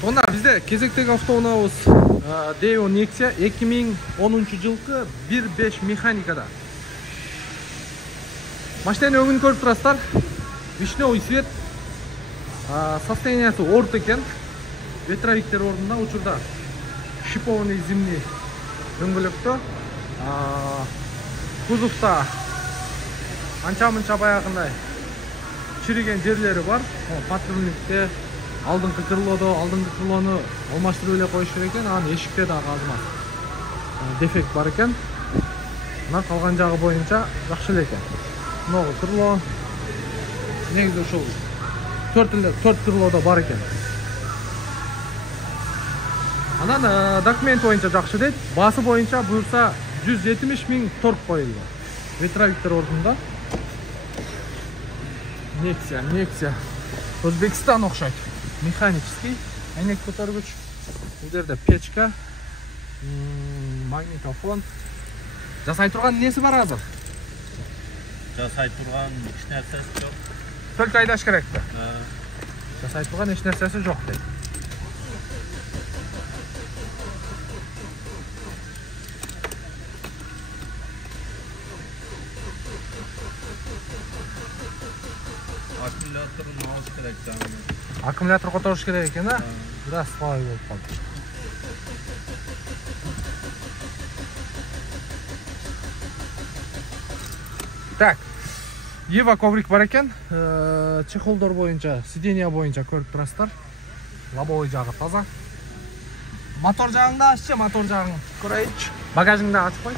Тонда бізде кезектегі автоунаабыз Deo Nexia 2010-жылғы 1.5 механикада. Машинаны өңін көріп тұрасыздар. Вишневый свет. Состояниясы орт екен. Ветровиктер орнында учурда шипованный зимний дөңгөлөктө. Кузовта анча-мынча баягындай чириген жерлери бар. Патрульникте алдыңкы крылону алмаштырып эле коюш керек экен. Анын эшикте дагы азмат дефект бар экен. Мына калган жагы боюнча жакшы эле экен. Мына крыло негизи ушул 4 крылода бар экен. Анан документ боюнча жакшы дейт. Баасы боюнча буюрса 170 000 торг коюлган. Ветровиктер ордунда. Nexia. Өзбекстан окшойт. Механический. Айнек көтөргүч. Бул жерде печка. Магнитофон. Жасай турган несі бар азыр? Жасай турган эч нерсеси жок. Только айдаш керек да. Жасай турган эч нерсеси жок дейт. Аккумуляторун алыш керек жаңы. Аккумулятор которуш керек экен, а? Бираз сабай болуп калды. Так. Ева коврик бар экен. Чехолдор боюнча, сиденья боюнча көрүп турасыздар. Лобовой жагы таза. Мотор жагын да аччы, мотор жагын көрөйүчү. Багажыңды да ачып кой.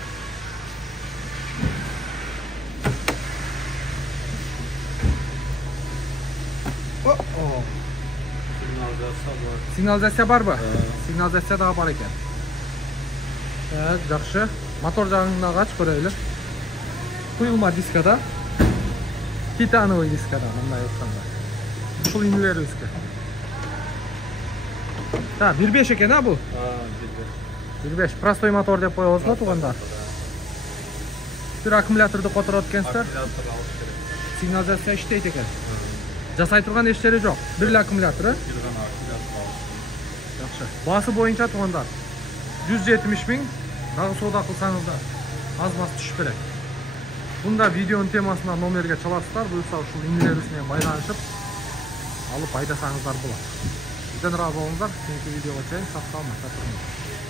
Сигнализация барбы? Сигнализация дагы бар экен. Так, жакшы. Мотор жагын дагы ачып көрөлү. Куюлма дискада. Титановый дискада, мындай айтканда. Ушул инелерибизге. Да, 1.5 экен, а бул? 1.5. Простой мотор деп коебуз го туугандар. Бир аккумуляторду которот экенсиздер. Сигнализация иштейт экен. Жасай турган эч жери жок. Бир эле аккумулятор, жакшы. Баасы боюнча туугандар 170 000. Дагы соода кылсаңыз да аз-маз түшүп берет. Бунда видеонун темасына номерге чаласыздар. Буюрса ушул инелерибиз менен байланышып алып айдасаңыздар болот. Бизден ыраазы болуңуздар. Кийинки видеого чейин сак саламатта туруңуздар.